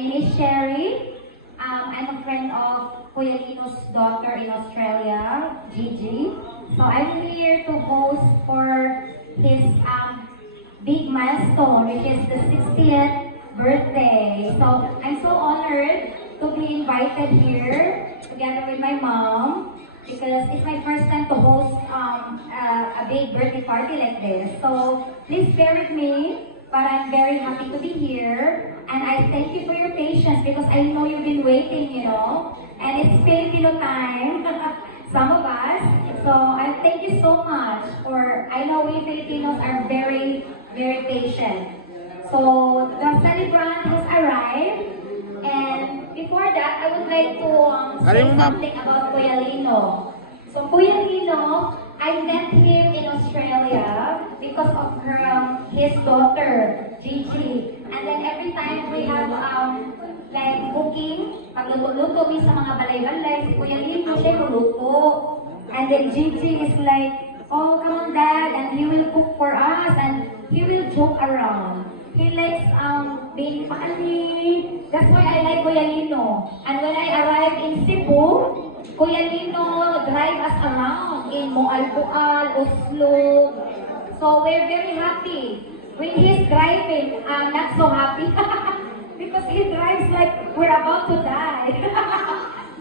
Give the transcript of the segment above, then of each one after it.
name is Sherry. I'm a friend of Kuya Lino's daughter in Australia, Gigi. So I'm here to host for his big milestone, which is the 60th birthday. So I'm so honored to be invited here together with my mom because it's my first time to host a big birthday party like this. So please bear with me. But I'm very happy to be here, and I thank you for your patience because I know you've been waiting, and it's Filipino time, some of us. So I thank you so much I know we Filipinos are very, very patient. So the celebrant has arrived, and before that, I would like to say something about Kuya Lino. So Kuya Lino, I met him in Australia because of his daughter, Gigi. And then every time we have like cooking, pagluluto mi sa mga balay-balay, si Kuya Lino siya luluto. And then Gigi is like, oh, come on dad, and he will cook for us, and he will joke around. He likes being funny. That's why I like Kuya Lino. And when I arrived in Cebu, Kuya Lino drive us around in Moalboal, Oslo. So we're very happy. When he's driving, I'm not so happy because he drives like we're about to die.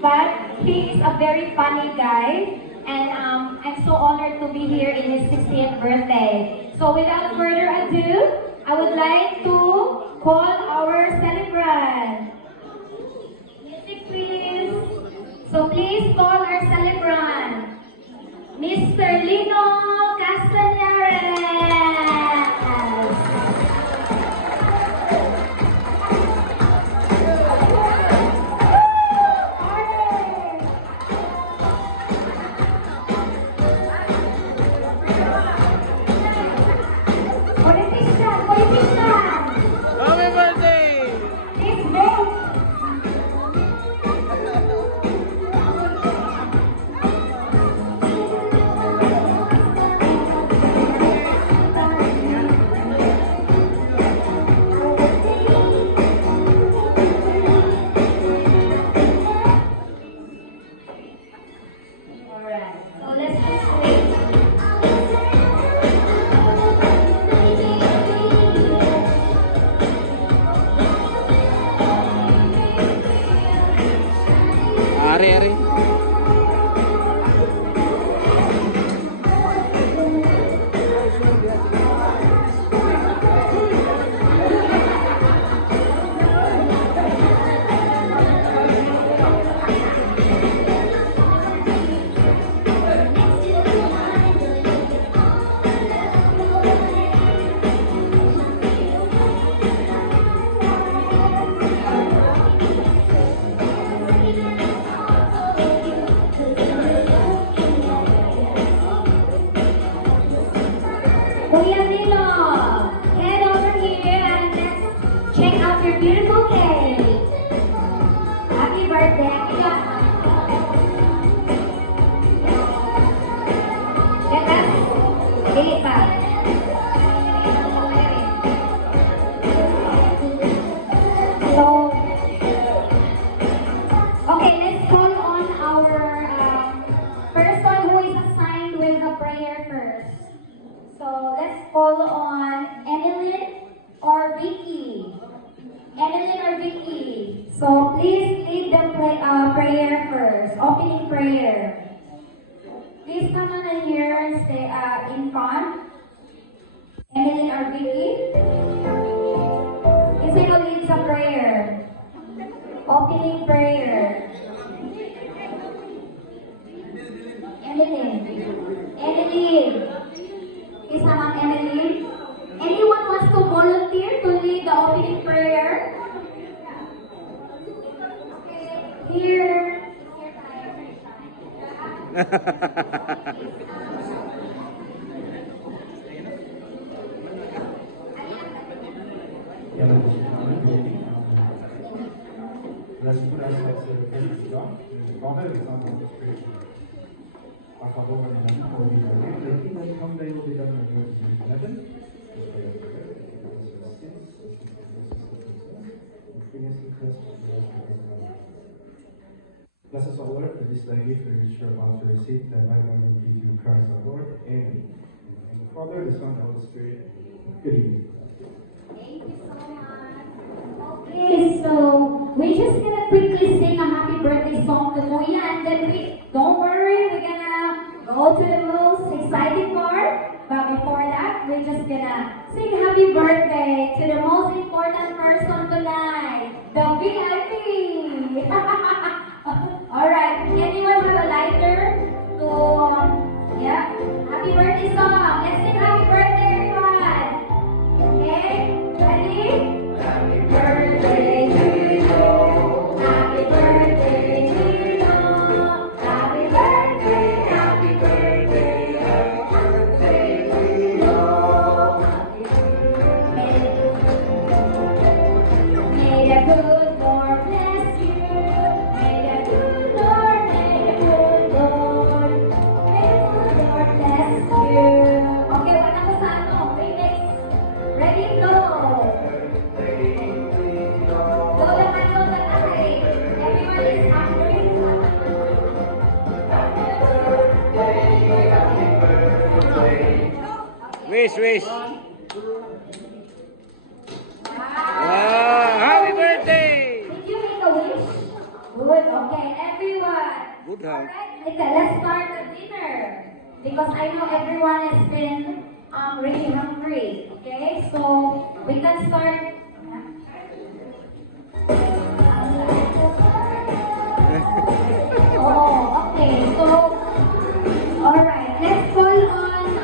But he is a very funny guy, and I'm so honored to be here in his 60th birthday. So without further ado, I would like to call our celebrant. Music please. So please call our celebrant, Mr. Lino Castañares. Happy birthday! This day. Alright, so let's just wait. Ari. Kuya Lino, head over here and let's check out your beautiful cake. Happy birthday. Let us dili pa. So, okay, let's call on our person who is assigned with the prayer first. So let's call on Emily or Vicky. Emily or Vicky. So please lead the prayer first. Opening prayer. Please come on in here and stay in front. Emily or Vicky. Is it who leads the prayer? Opening prayer. Emily. Is naman Emily? Anyone wants to volunteer to lead the opening prayer? Here. Por favor, someday will be done in heaven. Bless us, O Lord, for this thy gift which we are about to receive, thy life and peace through Christ our Lord. Amen. And the Father, the Son, and the Holy Spirit. Good evening. Thank you so much. Okay, so we're just gonna quickly sing a happy birthday song to Kuya, and then don't worry, we're gonna go to the most exciting part. But before that, we're just gonna sing happy birthday to the most important person tonight, the VIP. Alright, anyone have a lighter to, yeah, happy birthday song. Let's sing happy birthday, everyone. Okay, ready? Happy birthday to you. Happy birthday to you. Happy birthday, happy birthday, happy birthday to you. May the good Lord bless you. May the good Lord, may the good Lord, may the good Lord bless you. Okay, wala ko sa ano. Remix. Ready, go. Go naman, go na tayo. Everyone is hungry. Wish, wish. Wow. Happy birthday! Did you make a wish? Good. Okay, everyone. Good heart. Alright, let's start the dinner. Because I know everyone has been really hungry. Okay, so we can start. Oh, okay. So, alright, let's call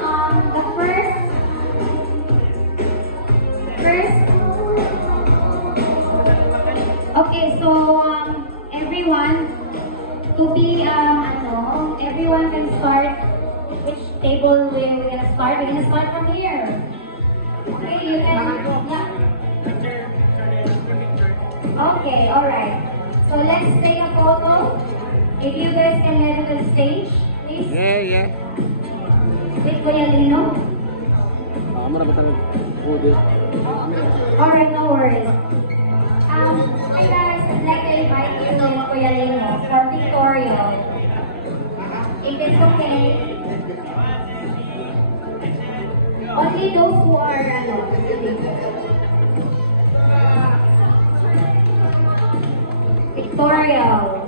on the first. Okay, so everyone to be everyone can start. Which table we're gonna start? We're gonna start from here. Okay, you can. Yeah. Okay, alright. So let's take a photo. If you guys can head to the stage, please. Yeah, yeah. With Kuya Lino. Mura ba talaga? Good. Alright, no worries. Hi guys, I'd like to invite you to Kuya Lino for pictorial. If it's okay. Only those who are pictorial.